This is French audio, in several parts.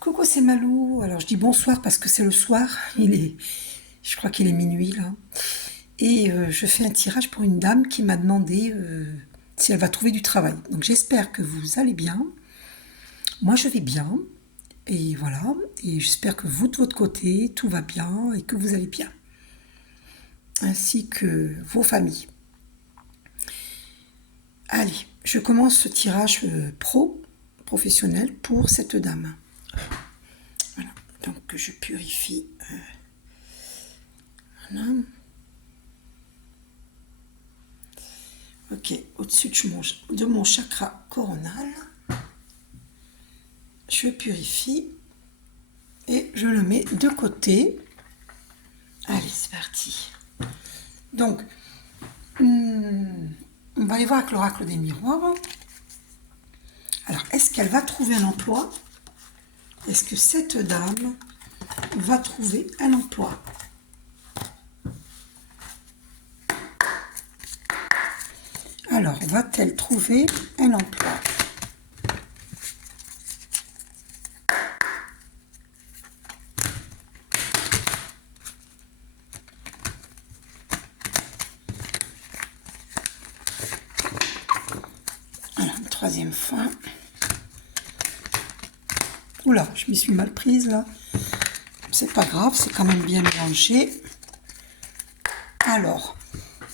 Coucou, c'est Malou. Alors je dis bonsoir parce que c'est le soir. Je crois qu'il est minuit là. Et je fais un tirage pour une dame qui m'a demandé si elle va trouver du travail. Donc j'espère que vous allez bien. Moi je vais bien. Et voilà. Et j'espère que vous de votre côté, tout va bien et que vous allez bien. Ainsi que vos familles. Allez, je commence ce tirage professionnel pour cette dame. Voilà. Donc je purifie. Voilà. Ok, au-dessus de mon chakra coronal, je purifie et je le mets de côté. Allez, c'est parti. Donc, on va aller voir avec l'oracle des miroirs. Alors, est-ce qu'elle va trouver un emploi? Est-ce que cette dame va trouver un emploi? Alors, va-t-elle trouver un emploi? Alors, une troisième fois. Oula, je m'y suis mal prise là. C'est pas grave, c'est quand même bien mélangé. Alors,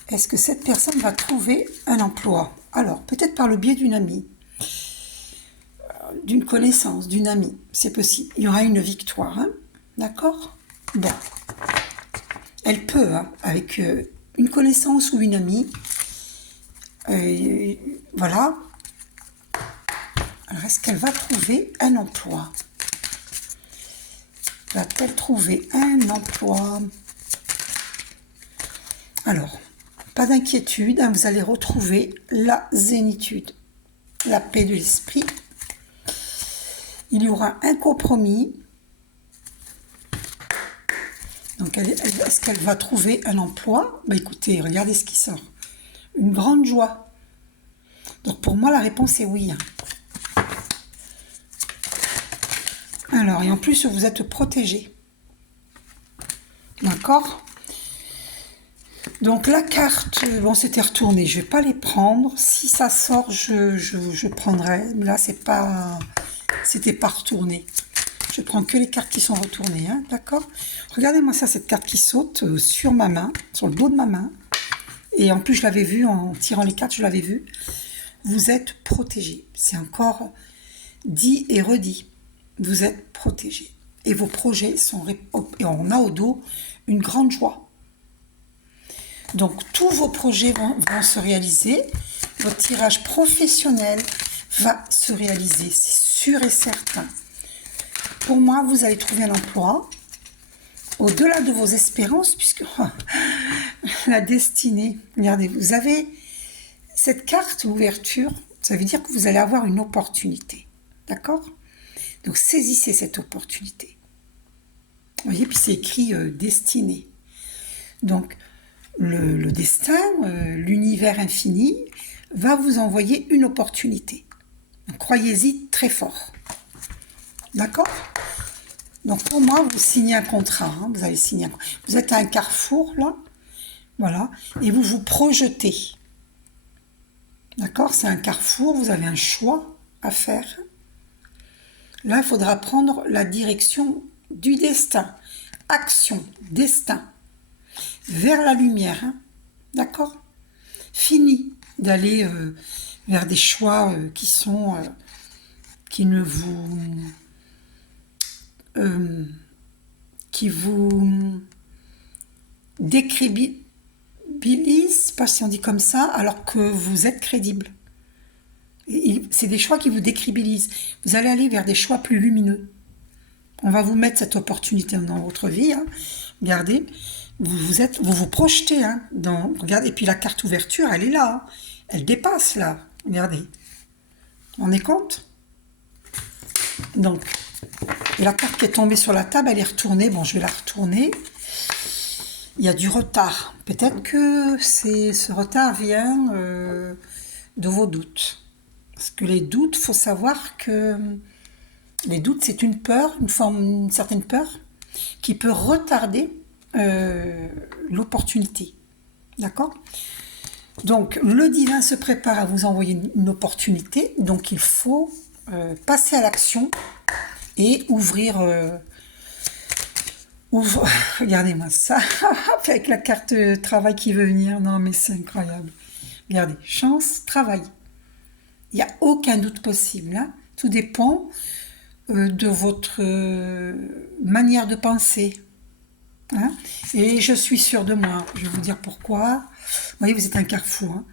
est-ce que cette personne va trouver un emploi? Alors, peut-être par le biais d'une amie, d'une connaissance, d'une amie, c'est possible. Il y aura une victoire, hein? D'accord? Bon. Elle peut, hein, avec une connaissance ou une amie, voilà. Alors, est-ce qu'elle va trouver un emploi? Va-t-elle trouver un emploi? Alors, pas d'inquiétude, hein, vous allez retrouver la zénitude, la paix de l'esprit. Il y aura un compromis. Donc, est-ce qu'elle va trouver un emploi? Bah, écoutez, regardez ce qui sort. Une grande joie. Donc, pour moi, la réponse est oui. Alors, et en plus, vous êtes protégé. D'accord? Donc, la carte, bon, c'était retourné. Je ne vais pas les prendre. Si ça sort, je prendrai. Mais là, c'était pas retourné. Je prends que les cartes qui sont retournées, hein, d'accord? Regardez-moi ça, cette carte qui saute sur ma main, sur le dos de ma main. Et en plus, je l'avais vu, en tirant les cartes, je l'avais vu. Vous êtes protégé. C'est encore dit et redit. Vous êtes protégé. Et vos projets sont... Et on a au dos une grande joie. Donc, tous vos projets vont se réaliser. Votre tirage professionnel va se réaliser. C'est sûr et certain. Pour moi, vous allez trouver un emploi au-delà de vos espérances, puisque la destinée, regardez, vous avez cette carte ouverture, ça veut dire que vous allez avoir une opportunité, d'accord? Donc, saisissez cette opportunité. Vous voyez, puis c'est écrit destinée. Donc, le destin, l'univers infini, va vous envoyer une opportunité. Donc, croyez-y très fort. D'accord? Donc pour moi, vous signez un contrat. Hein, vous allez signer Vous êtes à un carrefour, là. Voilà. Et vous vous projetez. D'accord? C'est un carrefour. Vous avez un choix à faire. Là, il faudra prendre la direction du destin. Action, destin. Vers la lumière. Hein, d'accord? Fini d'aller vers des choix qui ne vous... qui vous décrédibilise, pas si on dit comme ça, alors que vous êtes crédible. C'est des choix qui vous décrédibilisent. Vous allez aller vers des choix plus lumineux. On va vous mettre cette opportunité dans votre vie. Hein. Regardez, vous projetez. Hein, regardez, et puis la carte ouverture, elle est là. Hein. Elle dépasse là. Regardez. On est compte? Donc, et la carte qui est tombée sur la table, elle est retournée. Bon, je vais la retourner. Il y a du retard. Peut-être que ce retard vient de vos doutes. Parce que les doutes, il faut savoir que Les doutes, c'est une peur, une certaine peur qui peut retarder l'opportunité. D'accord? Donc, le divin se prépare à vous envoyer une opportunité, donc il faut passer à l'action et ouvrir... Regardez-moi ça, avec la carte travail qui veut venir. Non, mais c'est incroyable. Regardez, chance, travail. Il n'y a aucun doute possible. Hein. Tout dépend de votre manière de penser. Hein. Et je suis sûre de moi. Je vais vous dire pourquoi. Vous voyez, vous êtes un carrefour. Hein.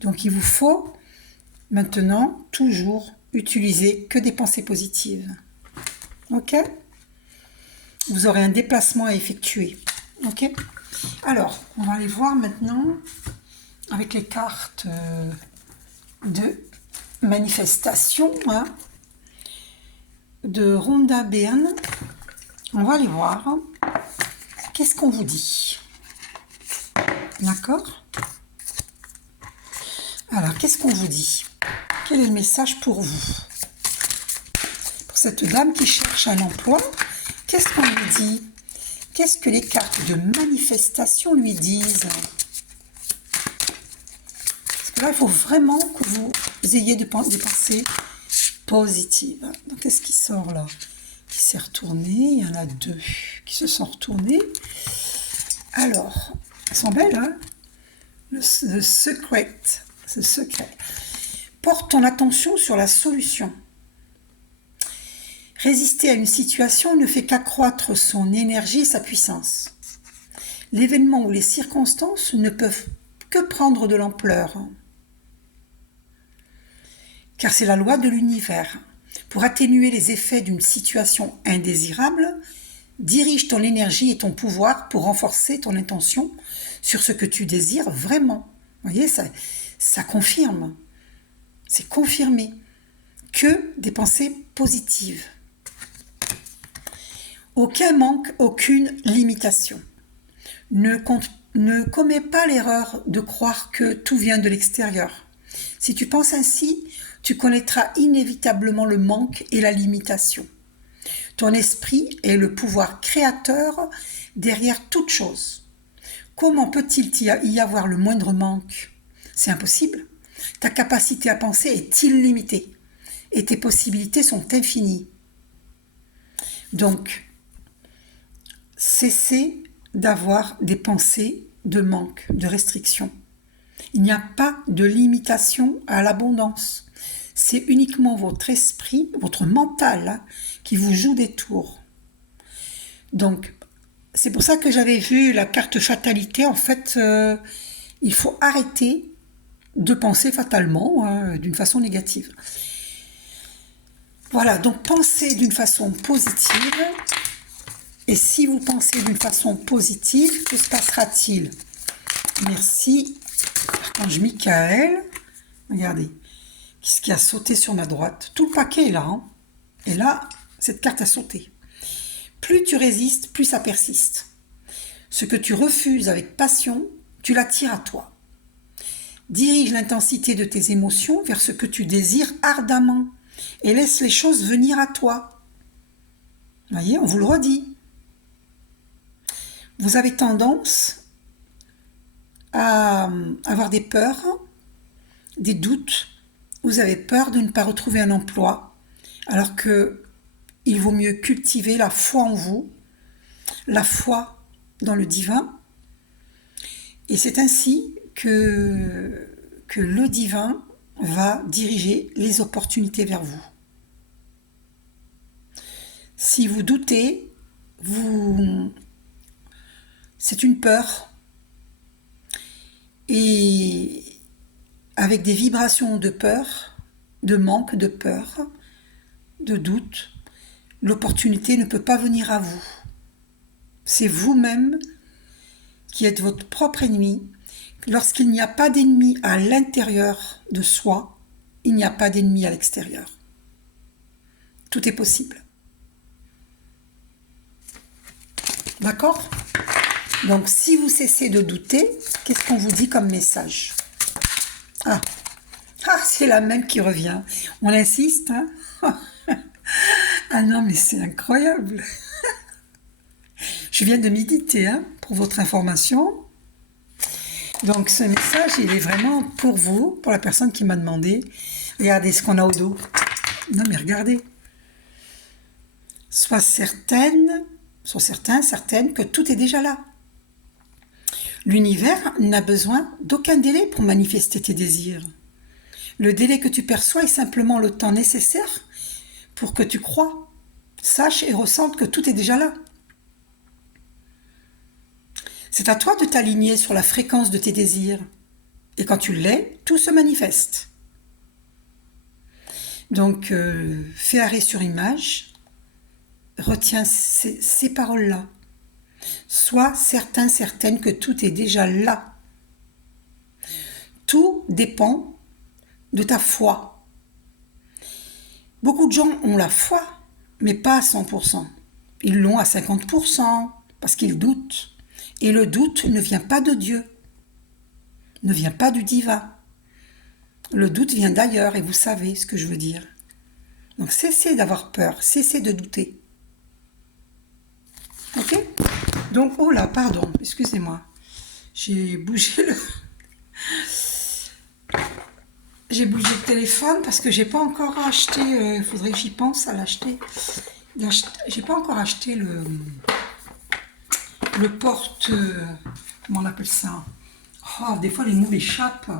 Donc, il vous faut maintenant toujours utiliser que des pensées positives. Ok ? Vous aurez un déplacement à effectuer. Ok ? Alors, on va aller voir maintenant avec les cartes de manifestation hein, de Rhonda Byrne. On va aller voir. Qu'est-ce qu'on vous dit? D'accord? Alors, qu'est-ce qu'on vous dit? Quel est le message pour vous? Pour cette dame qui cherche un emploi, qu'est-ce qu'on lui dit? Qu'est-ce que les cartes de manifestation lui disent? Parce que là, il faut vraiment que vous ayez des pensées positives. Donc, qu'est-ce qui sort là? Qui s'est retourné? Il y en a deux qui se sont retournés. Alors, elles sont belles, hein? Le secret. Ce secret. Porte ton attention sur la solution. Résister à une situation ne fait qu'accroître son énergie et sa puissance. L'événement ou les circonstances ne peuvent que prendre de l'ampleur. Car c'est la loi de l'univers. Pour atténuer les effets d'une situation indésirable, dirige ton énergie et ton pouvoir pour renforcer ton intention sur ce que tu désires vraiment. Vous voyez, ça confirme. C'est confirmé. Que des pensées positives. Aucun manque, aucune limitation. Ne commets pas l'erreur de croire que tout vient de l'extérieur. Si tu penses ainsi, tu connaîtras inévitablement le manque et la limitation. Ton esprit est le pouvoir créateur derrière toute chose. Comment peut-il y avoir le moindre manque? C'est impossible. Ta capacité à penser est illimitée et tes possibilités sont infinies. Donc, cessez d'avoir des pensées de manque, de restriction. Il n'y a pas de limitation à l'abondance. C'est uniquement votre esprit, votre mental, hein, qui vous joue des tours. Donc, c'est pour ça que j'avais vu la carte fatalité. En fait, il faut arrêter de penser fatalement, hein, d'une façon négative. Voilà, donc pensez d'une façon positive. Et si vous pensez d'une façon positive, que se passera-t-il? Merci, Archange Michael. Regardez, qu'est-ce qui a sauté sur ma droite? Tout le paquet est là. Hein. Et là, cette carte a sauté. Plus tu résistes, plus ça persiste. Ce que tu refuses avec passion, tu l'attires à toi. Dirige l'intensité de tes émotions vers ce que tu désires ardemment et laisse les choses venir à toi. Vous voyez, on vous le redit. Vous avez tendance à avoir des peurs, des doutes. Vous avez peur de ne pas retrouver un emploi, alors que il vaut mieux cultiver la foi en vous, la foi dans le divin. Et c'est ainsi que le divin va diriger les opportunités vers vous. Si vous doutez, c'est une peur. Et avec des vibrations de peur, de manque, de peur, de doute, l'opportunité ne peut pas venir à vous. C'est vous-même qui êtes votre propre ennemi. Lorsqu'il n'y a pas d'ennemi à l'intérieur de soi, il n'y a pas d'ennemi à l'extérieur. Tout est possible. D'accord? Donc, si vous cessez de douter, qu'est-ce qu'on vous dit comme message? C'est la même qui revient. On insiste, hein? Ah non, mais c'est incroyable. Je viens de méditer, hein, pour votre information. Donc ce message, il est vraiment pour vous, pour la personne qui m'a demandé. Regardez ce qu'on a au dos. Non mais regardez. Sois certaine, sois certain, certaine que tout est déjà là. L'univers n'a besoin d'aucun délai pour manifester tes désirs. Le délai que tu perçois est simplement le temps nécessaire pour que tu crois, saches et ressentes que tout est déjà là. C'est à toi de t'aligner sur la fréquence de tes désirs. Et quand tu l'es, tout se manifeste. Donc, fais arrêt sur image, retiens ces paroles-là. Sois certain, certaine que tout est déjà là. Tout dépend de ta foi. Beaucoup de gens ont la foi, mais pas à 100%. Ils l'ont à 50% parce qu'ils doutent. Et le doute ne vient pas de Dieu, ne vient pas du divin. Le doute vient d'ailleurs et vous savez ce que je veux dire. Donc cessez d'avoir peur, cessez de douter. Ok? Donc, oh là, pardon, excusez-moi. J'ai bougé le téléphone parce que j'ai pas encore acheté, il faudrait que j'y pense à l'acheter. J'ai pas encore acheté le porte, comment on appelle ça? Oh, des fois les mots m'échappent.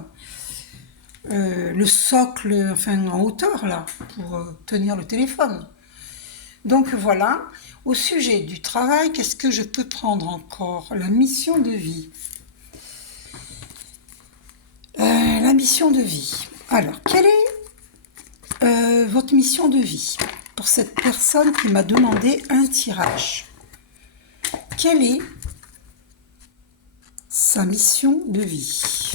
Le socle, enfin en hauteur là, pour tenir le téléphone. Donc voilà, au sujet du travail, qu'est-ce que je peux prendre encore? La mission de vie. La mission de vie. Alors, quelle est votre mission de vie pour cette personne qui m'a demandé un tirage? Quelle est sa mission de vie?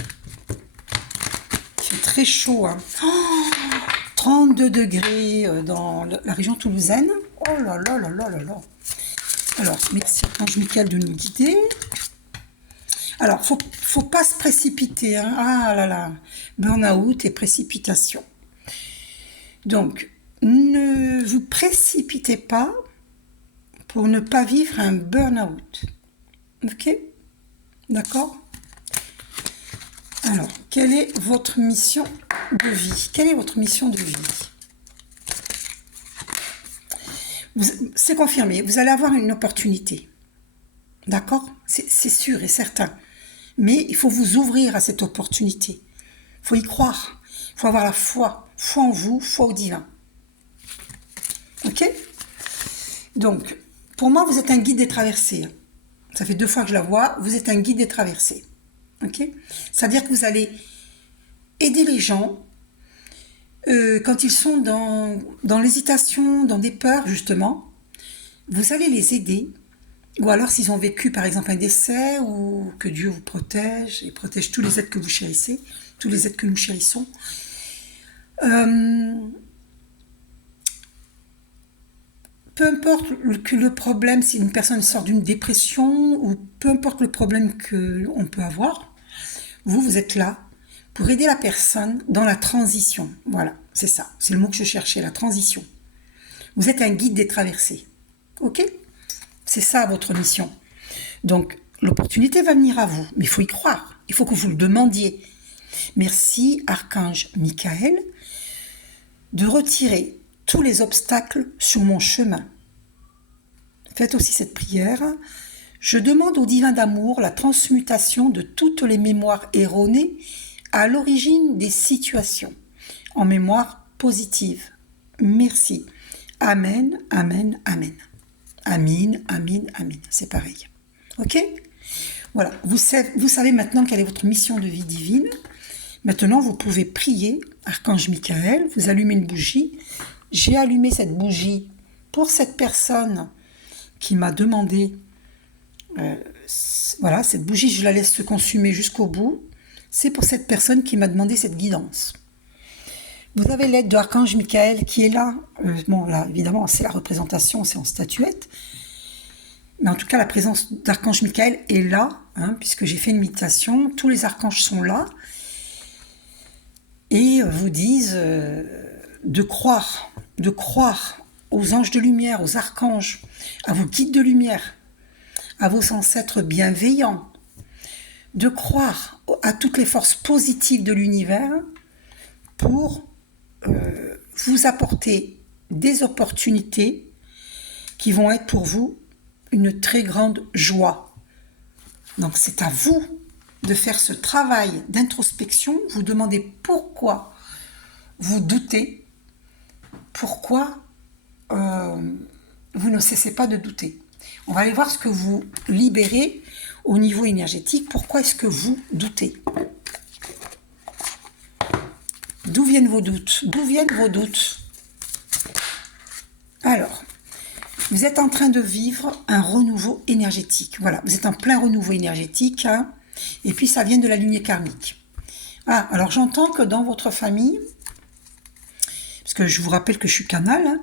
Il fait très chaud, hein. Oh, 32 degrés dans la région toulousaine. Oh là là là là là là. Alors, merci Archange Michael de nous guider. Alors, faut pas se précipiter, hein. Ah là là, burn-out et précipitation. Donc, ne vous précipitez pas pour ne pas vivre un burn-out. Ok? D'accord? Alors, quelle est votre mission de vie? Quelle est votre mission de vie? C'est confirmé, vous allez avoir une opportunité. D'accord? C'est sûr et certain. Mais il faut vous ouvrir à cette opportunité. Il faut y croire. Il faut avoir la foi. Foi en vous, foi au divin. Ok? Donc, pour moi, vous êtes un guide des traversées. Ça fait 2 fois que je la vois. Vous êtes un guide des traversées. Ok? C'est-à-dire que vous allez aider les gens quand ils sont dans l'hésitation, dans des peurs, justement. Vous allez les aider. Ou alors s'ils ont vécu, par exemple, un décès, ou que Dieu vous protège, et protège tous les êtres que vous chérissez, tous les êtres que nous chérissons. Peu importe que le problème, si une personne sort d'une dépression, ou peu importe le problème qu'on peut avoir, vous êtes là pour aider la personne dans la transition. Voilà, c'est ça, c'est le mot que je cherchais, la transition. Vous êtes un guide des traversées. Ok? C'est ça votre mission. Donc, l'opportunité va venir à vous, mais il faut y croire. Il faut que vous le demandiez. Merci, Archange Michael, de retirer tous les obstacles sur mon chemin. Faites aussi cette prière. Je demande au divin d'amour la transmutation de toutes les mémoires erronées à l'origine des situations, en mémoire positive. Merci. Amen, amen, amen. Amin, amin, amin. C'est pareil. Ok? Voilà. Vous savez maintenant quelle est votre mission de vie divine. Maintenant, vous pouvez prier, Archange Michael, vous allumez une bougie. J'ai allumé cette bougie pour cette personne qui m'a demandé, voilà, cette bougie, je la laisse se consumer jusqu'au bout. C'est pour cette personne qui m'a demandé cette guidance. Vous avez l'aide de Archange Michael qui est là. Bon, là, évidemment, c'est la représentation, c'est en statuette. Mais en tout cas, la présence d'Archange Michael est là, hein, puisque j'ai fait une méditation. Tous les archanges sont là et vous disent de croire aux anges de lumière, aux archanges, à vos guides de lumière, à vos ancêtres bienveillants, de croire à toutes les forces positives de l'univers pour vous apporter des opportunités qui vont être pour vous une très grande joie. Donc c'est à vous de faire ce travail d'introspection, vous demandez pourquoi vous doutez, pourquoi vous ne cessez pas de douter. On va aller voir ce que vous libérez au niveau énergétique. Pourquoi est-ce que vous doutez? D'où viennent vos doutes? D'où viennent vos doutes? Alors, vous êtes en train de vivre un renouveau énergétique. Voilà, vous êtes en plein renouveau énergétique. Hein, et puis, ça vient de la lignée karmique. Ah, alors j'entends que dans votre famille, parce que je vous rappelle que je suis canal, hein,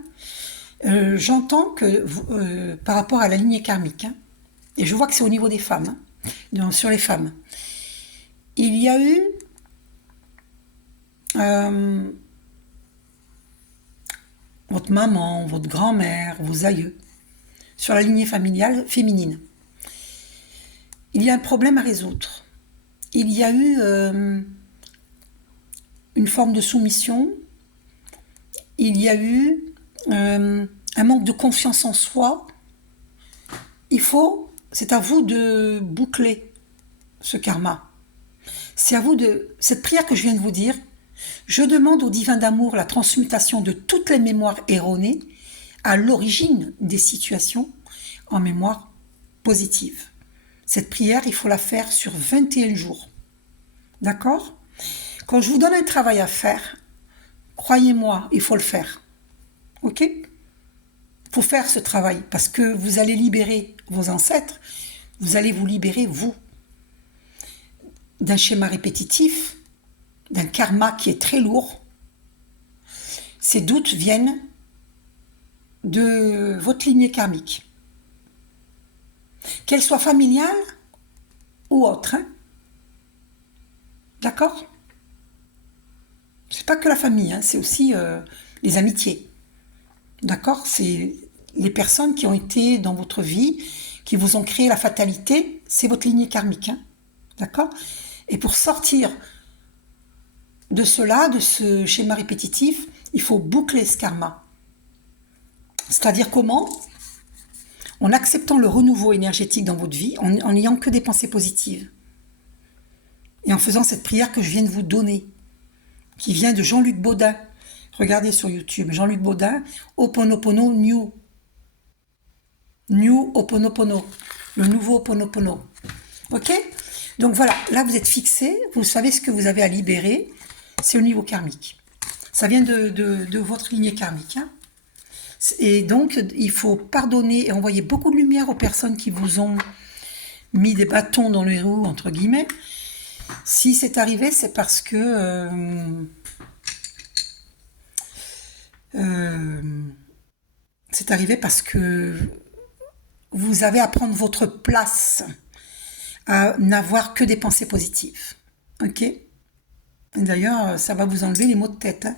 j'entends que par rapport à la lignée karmique, hein, et je vois que c'est au niveau des femmes, hein, sur les femmes, il y a eu votre maman, votre grand-mère, vos aïeux, sur la lignée familiale féminine. Il y a un problème à résoudre. Il y a eu une forme de soumission. Il y a eu un manque de confiance en soi. C'est à vous de boucler ce karma. C'est à vous cette prière que je viens de vous dire. Je demande au divin d'amour la transmutation de toutes les mémoires erronées à l'origine des situations en mémoire positive. Cette prière, il faut la faire sur 21 jours. D'accord? Quand je vous donne un travail à faire, croyez-moi, il faut le faire. Ok? Il faut faire ce travail parce que vous allez libérer vos ancêtres, vous allez vous libérer, vous, d'un schéma répétitif, d'un karma qui est très lourd. Ces doutes viennent de votre lignée karmique. Qu'elle soit familiale ou autre. Hein. D'accord? C'est pas que la famille, hein, c'est aussi les amitiés. D'accord? C'est les personnes qui ont été dans votre vie, qui vous ont créé la fatalité, c'est votre lignée karmique. Hein. D'accord? Et pour sortir de cela, de ce schéma répétitif, il faut boucler ce karma. C'est-à-dire comment? En acceptant le renouveau énergétique dans votre vie, en n'ayant que des pensées positives. Et en faisant cette prière que je viens de vous donner, qui vient de Jean-Luc Baudin. Regardez sur YouTube, Jean-Luc Baudin, Ho'oponopono New. New Ho'oponopono, le nouveau Ho'oponopono. Ok? Donc voilà, là vous êtes fixé, vous savez ce que vous avez à libérer, c'est au niveau karmique. Ça vient de votre lignée karmique. Hein. Et donc, il faut pardonner et envoyer beaucoup de lumière aux personnes qui vous ont mis des bâtons dans les roues, entre guillemets. Si c'est arrivé, c'est parce que c'est arrivé parce que vous avez à prendre votre place, à n'avoir que des pensées positives. Ok? D'ailleurs, ça va vous enlever les maux de tête. Hein.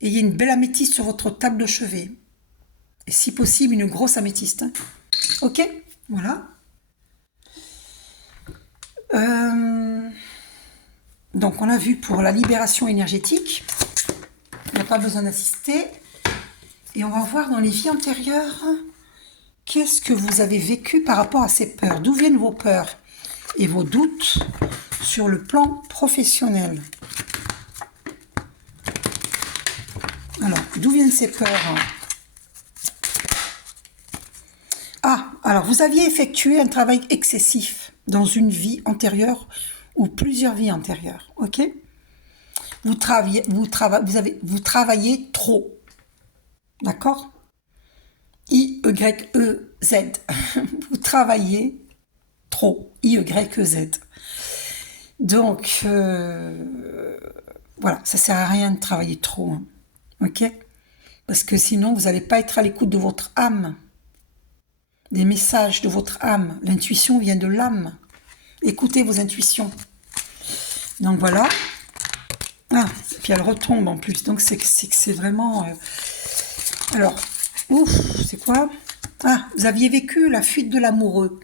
Ayez une belle améthyste sur votre table de chevet. Et si possible, une grosse améthyste. Hein. Ok? Voilà. Donc, on a vu pour la libération énergétique. Il n'y a pas besoin d'assister. Et on va voir dans les vies antérieures, qu'est-ce que vous avez vécu par rapport à ces peurs? D'où viennent vos peurs et vos doutes sur le plan professionnel? Alors, d'où viennent ces peurs? Ah, alors vous aviez effectué un travail excessif dans une vie antérieure ou plusieurs vies antérieures, ok? Vous travaillez trop, d'accord? I-E-Y-E-Z. Vous travaillez trop, I-E-Y-E-Z. Donc, voilà, ça sert à rien de travailler trop, hein, ok? Parce que sinon, vous n'allez pas être à l'écoute de votre âme. Des messages de votre âme. L'intuition vient de l'âme. Écoutez vos intuitions. Donc voilà. Ah, puis elle retombe en plus. Donc c'est vraiment... Alors, Ouf, c'est quoi? Ah, vous aviez vécu la fuite de l'amoureux.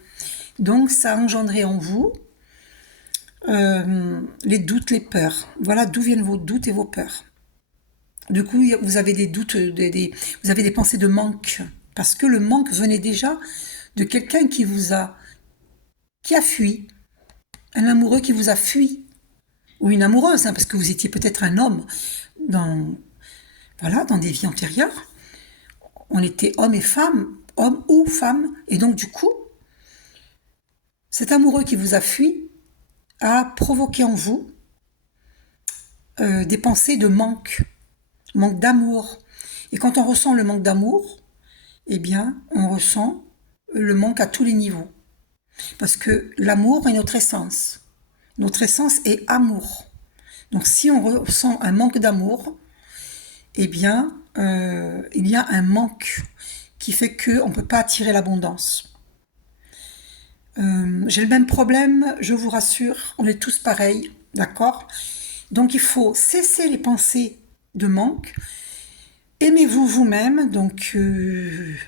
Donc, ça a engendré en vous les doutes, les peurs. Voilà d'où viennent vos doutes et vos peurs. Du coup, vous avez des doutes, vous avez des pensées de manque. Parce que le manque venait déjà de quelqu'un qui a fui. Un amoureux qui vous a fui. Ou une amoureuse, hein, parce que vous étiez peut-être un homme dans, voilà, dans des vies antérieures. On était homme et femme, homme ou femme. Et donc, du coup, cet amoureux qui vous a fui a provoqué en vous des pensées de manque d'amour. Et quand on ressent le manque d'amour, eh bien, on ressent le manque à tous les niveaux. Parce que l'amour est notre essence. Notre essence est amour. Donc si on ressent un manque d'amour, eh bien, il y a un manque qui fait qu'on ne peut pas attirer l'abondance. J'ai le même problème, je vous rassure, on est tous pareils, d'accord? Donc il faut cesser les pensées de manque. Aimez-vous vous-même, donc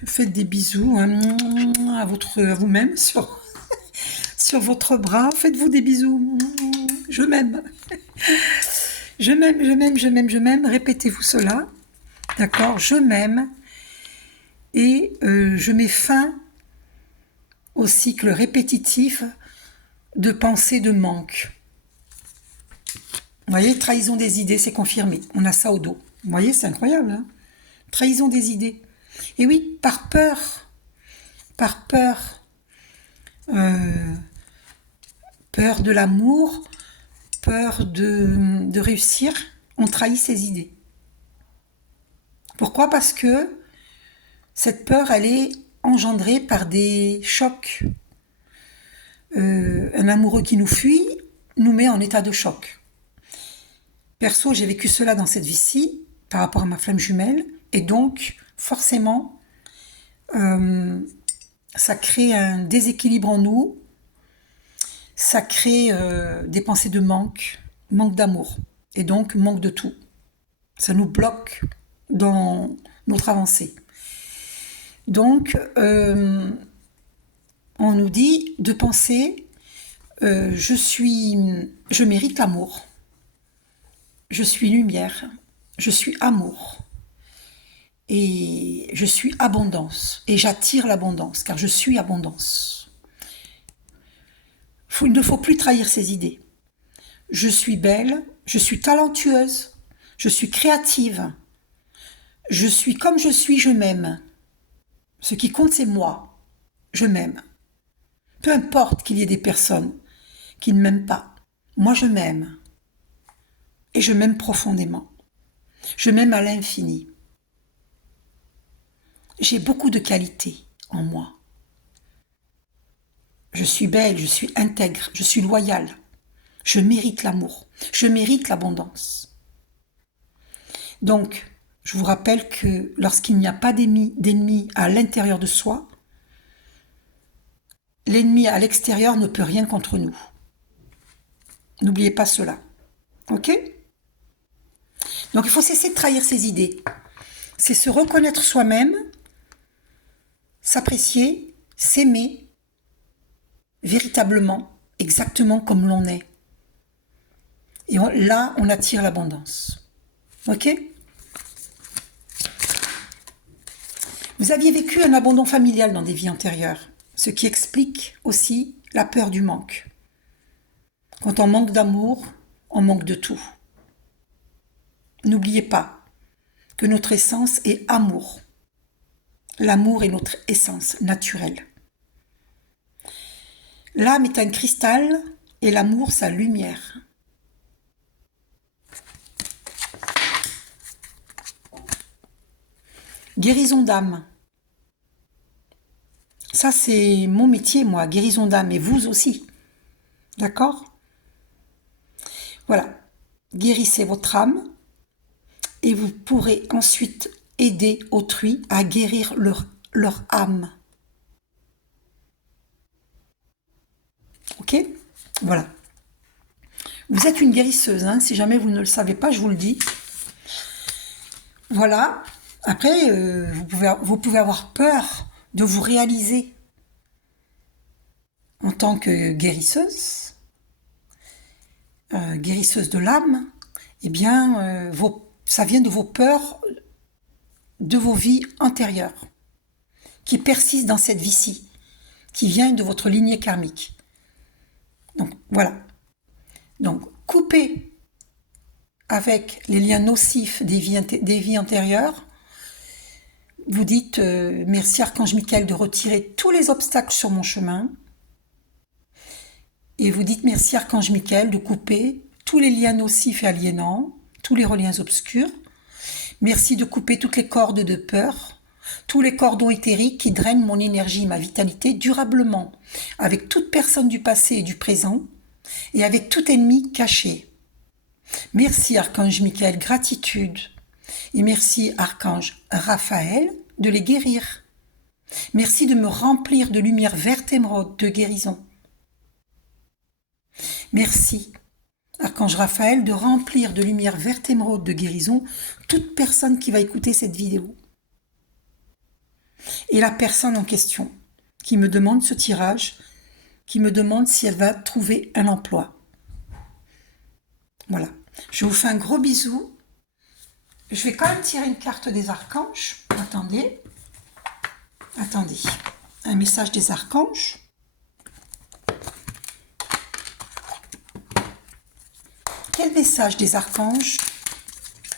faites des bisous hein, à vous-même sur votre bras, faites-vous des bisous. Je m'aime. Je m'aime, je m'aime, je m'aime, je m'aime. Répétez-vous cela. D'accord? Je m'aime. Et je mets fin au cycle répétitif de pensée de manque. Vous voyez, trahison des idées, c'est confirmé. On a ça au dos. Vous voyez, c'est incroyable. Hein? Trahison des idées. Et oui, par peur, peur de l'amour, peur de réussir, on trahit ses idées. Pourquoi? Parce que cette peur, elle est engendrée par des chocs. Un amoureux qui nous fuit nous met en état de choc. Perso, j'ai vécu cela dans cette vie-ci, par rapport à ma flamme jumelle, et donc, forcément, ça crée un déséquilibre en nous, ça crée des pensées de manque d'amour, et donc manque de tout. Ça nous bloque dans notre avancée. Donc, on nous dit de penser je mérite l'amour, je suis lumière, je suis amour, et je suis abondance, et j'attire l'abondance, car je suis abondance. Il ne faut plus trahir ses idées. Je suis belle, je suis talentueuse, je suis créative, je suis comme je suis, je m'aime. Ce qui compte, c'est moi. Je m'aime. Peu importe qu'il y ait des personnes qui ne m'aiment pas. Moi, je m'aime. Et je m'aime profondément. Je m'aime à l'infini. J'ai beaucoup de qualités en moi. Je suis belle, je suis intègre, je suis loyale. Je mérite l'amour. Je mérite l'abondance. Donc, je vous rappelle que lorsqu'il n'y a pas d'ennemi à l'intérieur de soi, l'ennemi à l'extérieur ne peut rien contre nous. N'oubliez pas cela. Ok? Donc il faut cesser de trahir ses idées. C'est se reconnaître soi-même, s'apprécier, s'aimer véritablement, exactement comme l'on est. Et là, on attire l'abondance. Ok? Vous aviez vécu un abandon familial dans des vies antérieures, ce qui explique aussi la peur du manque. Quand on manque d'amour, on manque de tout. N'oubliez pas que notre essence est amour. L'amour est notre essence naturelle. L'âme est un cristal et l'amour sa lumière. Guérison d'âme. Ça, c'est mon métier, moi, guérison d'âme, et vous aussi. D'accord? Voilà. Guérissez votre âme et vous pourrez ensuite aider autrui à guérir leur âme. Ok? Voilà. Vous êtes une guérisseuse, hein, si jamais vous ne le savez pas, je vous le dis. Voilà. Après, vous pouvez avoir peur de vous réaliser en tant que guérisseuse, guérisseuse de l'âme. Eh bien, ça vient de vos peurs, de vos vies antérieures, qui persistent dans cette vie-ci, qui vient de votre lignée karmique. Donc, voilà. Donc, coupez avec les liens nocifs des vies antérieures. Vous dites merci Archange Michael de retirer tous les obstacles sur mon chemin. Et vous dites merci Archange Michael de couper tous les liens nocifs et aliénants, tous les reliens obscurs. Merci de couper toutes les cordes de peur, tous les cordons éthériques qui drainent mon énergie et ma vitalité durablement, avec toute personne du passé et du présent, et avec tout ennemi caché. Merci Archange Michael, gratitude. Et merci Archange Raphaël de les guérir. Merci de me remplir de lumière verte émeraude de guérison. Merci Archange Raphaël de remplir de lumière verte émeraude de guérison toute personne qui va écouter cette vidéo. Et la personne en question qui me demande ce tirage, qui me demande si elle va trouver un emploi. Voilà. Je vous fais un gros bisou. Je vais quand même tirer une carte des archanges. Attendez. Un message des archanges. Quel message des archanges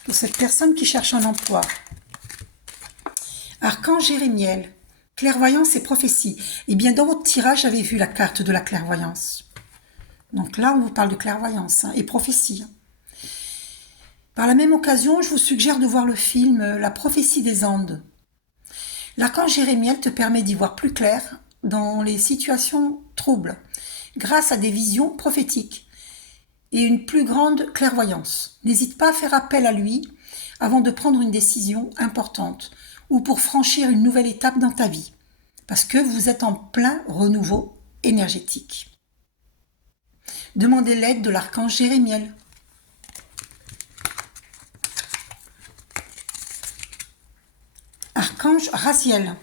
pour cette personne qui cherche un emploi? Archange Jérémiel, clairvoyance et prophétie. Eh bien, dans votre tirage, j'avais vu la carte de la clairvoyance. Donc là, on vous parle de clairvoyance et prophétie. Par la même occasion, je vous suggère de voir le film La prophétie des Andes. L'archange Jérémiel te permet d'y voir plus clair dans les situations troubles, grâce à des visions prophétiques et une plus grande clairvoyance. N'hésite pas à faire appel à lui avant de prendre une décision importante ou pour franchir une nouvelle étape dans ta vie, parce que vous êtes en plein renouveau énergétique. Demandez l'aide de l'archange Jérémiel. Archange Raziel.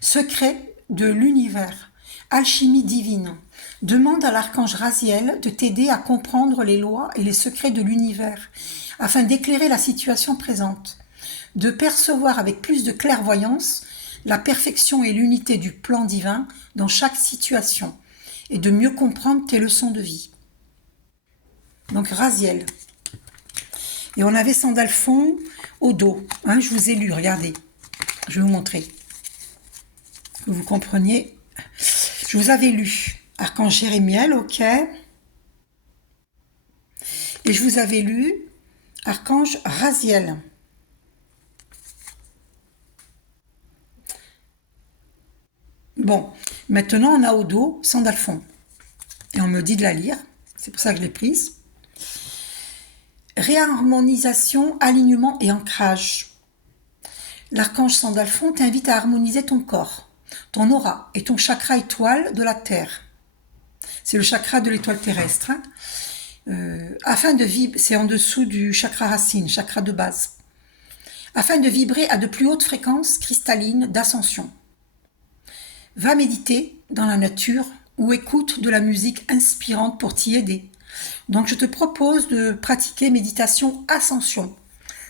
Secret de l'univers. Alchimie divine. Demande à l'archange Raziel de t'aider à comprendre les lois et les secrets de l'univers, afin d'éclairer la situation présente, de percevoir avec plus de clairvoyance la perfection et l'unité du plan divin dans chaque situation, et de mieux comprendre tes leçons de vie. Donc Raziel. Et on avait Sandalphon au dos. Hein, je vous ai lu, regardez. Je vais vous montrer. Que vous compreniez. Je vous avais lu Archange Jérémiel, ok. Et je vous avais lu Archange Raziel. Bon, maintenant on a au dos Sandalphon. Et on me dit de la lire. C'est pour ça que je l'ai prise. Réharmonisation, alignement et ancrage. L'archange Sandalphon t'invite à harmoniser ton corps, ton aura et ton chakra étoile de la Terre. C'est le chakra de l'étoile terrestre. Afin de vibrer, c'est en dessous du chakra racine, chakra de base. Afin de vibrer à de plus hautes fréquences cristallines d'ascension. Va méditer dans la nature ou écoute de la musique inspirante pour t'y aider. Donc je te propose de pratiquer méditation ascension.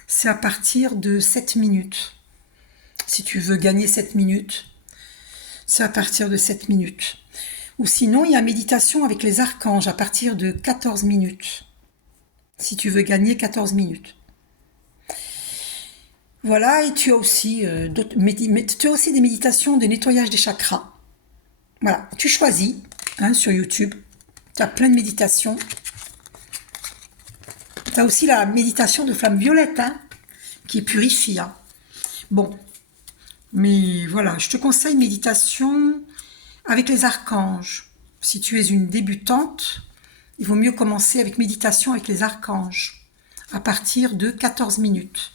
C'est à partir de 7 minutes. Si tu veux gagner 7 minutes, c'est à partir de 7 minutes. Ou sinon, il y a méditation avec les archanges à partir de 14 minutes. Si tu veux gagner 14 minutes. Voilà, et tu as aussi, des méditations de nettoyage des chakras. Voilà, tu choisis sur YouTube. Tu as plein de méditations. Tu as aussi la méditation de flamme violette, qui purifie. Bon, mais voilà, je te conseille méditation avec les archanges. Si tu es une débutante, il vaut mieux commencer avec méditation avec les archanges, à partir de 14 minutes.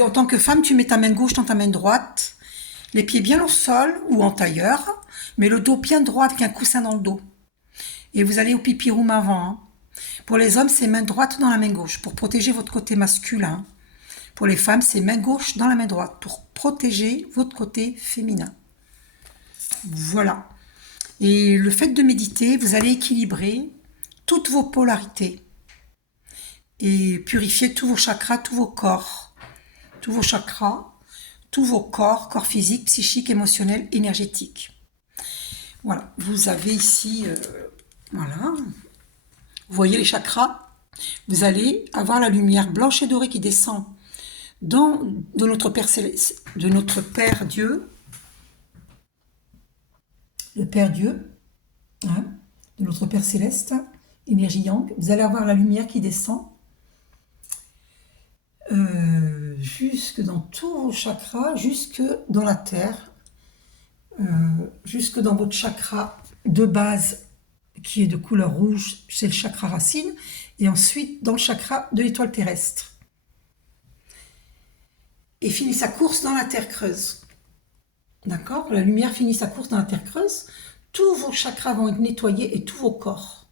En tant que femme, tu mets ta main gauche dans ta main droite, les pieds bien au sol ou en tailleur, mais le dos bien droit avec un coussin dans le dos. Et vous allez au pipi room avant, Pour les hommes, c'est main droite dans la main gauche pour protéger votre côté masculin. Pour les femmes, c'est main gauche dans la main droite pour protéger votre côté féminin. Voilà. Et le fait de méditer, vous allez équilibrer toutes vos polarités et purifier tous vos chakras, tous vos corps. Tous vos chakras, tous vos corps physiques, psychiques, émotionnels, énergétiques. Voilà, vous avez ici, voilà, vous voyez les chakras, vous allez avoir la lumière blanche et dorée qui descend de notre Père Céleste, de notre Père Dieu, le Père Dieu, hein, de notre Père Céleste, énergie yang. Vous allez avoir la lumière qui descend jusque dans tous vos chakras, jusque dans la terre, jusque dans votre chakra de base qui est de couleur rouge, c'est le chakra racine, et ensuite dans le chakra de l'étoile terrestre. Et finit sa course dans la terre creuse. D'accord? La lumière finit sa course dans la terre creuse. Tous vos chakras vont être nettoyés et tous vos corps.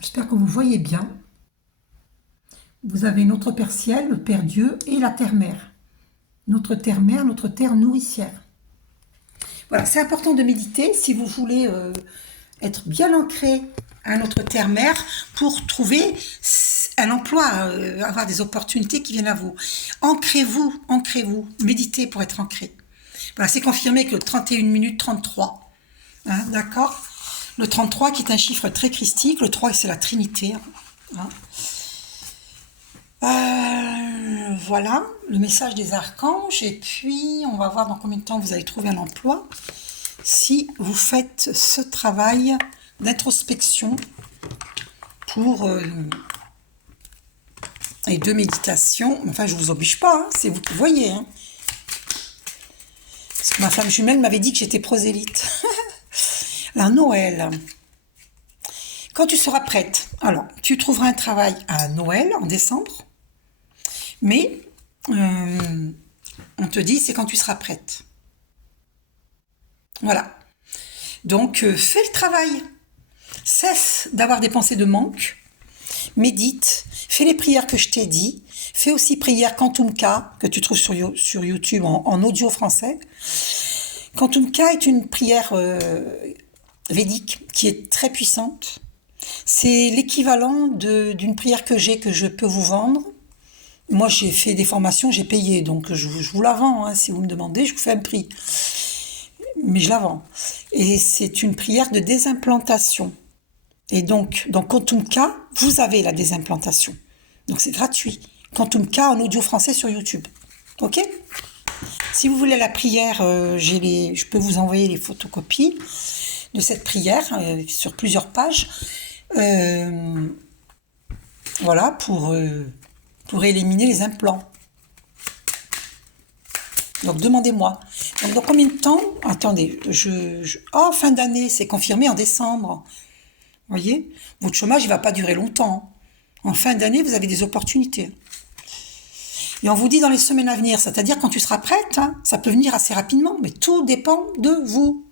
J'espère que vous voyez bien. Vous avez notre Père Ciel, le Père Dieu et la Terre-Mère. Notre Terre-Mère, notre Terre nourricière. Voilà, c'est important de méditer si vous voulez être bien ancré à notre Terre-Mère pour trouver un emploi, avoir des opportunités qui viennent à vous. Ancrez-vous, méditez pour être ancré. Voilà, c'est confirmé que 31 minutes 33, hein, d'accord? Le 33 qui est un chiffre très christique, le 3 c'est la Trinité. Hein. Voilà, le message des archanges, et puis on va voir dans combien de temps vous allez trouver un emploi si vous faites ce travail d'introspection et de méditation. Enfin, je vous oblige pas, hein, c'est vous qui voyez. Hein. Parce que ma femme jumelle m'avait dit que j'étais prosélyte. Alors, Noël. Quand tu seras prête, alors, tu trouveras un travail à Noël, en décembre. Mais, on te dit, c'est quand tu seras prête. Voilà. Donc, fais le travail. Cesse d'avoir des pensées de manque. Médite. Fais les prières que je t'ai dit. Fais aussi prière Quantum-Ka, que tu trouves sur YouTube en audio français. Quantum-Ka est une prière védique qui est très puissante. C'est l'équivalent d'une prière que je peux vous vendre. Moi, j'ai fait des formations, j'ai payé, donc je vous la vends. Hein, si vous me demandez, je vous fais un prix. Mais je la vends. Et c'est une prière de désimplantation. Et donc, dans Quantum-Ka, vous avez la désimplantation. Donc, c'est gratuit. Quantum-Ka en audio français sur YouTube. OK? Si vous voulez la prière, je peux vous envoyer les photocopies de cette prière sur plusieurs pages. Voilà, pour éliminer les implants. Donc, demandez-moi. Donc, dans combien de temps? Attendez, fin d'année, c'est confirmé en décembre. Vous voyez? Votre chômage, il ne va pas durer longtemps. En fin d'année, vous avez des opportunités. Et on vous dit dans les semaines à venir, c'est-à-dire quand tu seras prête, hein, ça peut venir assez rapidement, mais tout dépend de vous.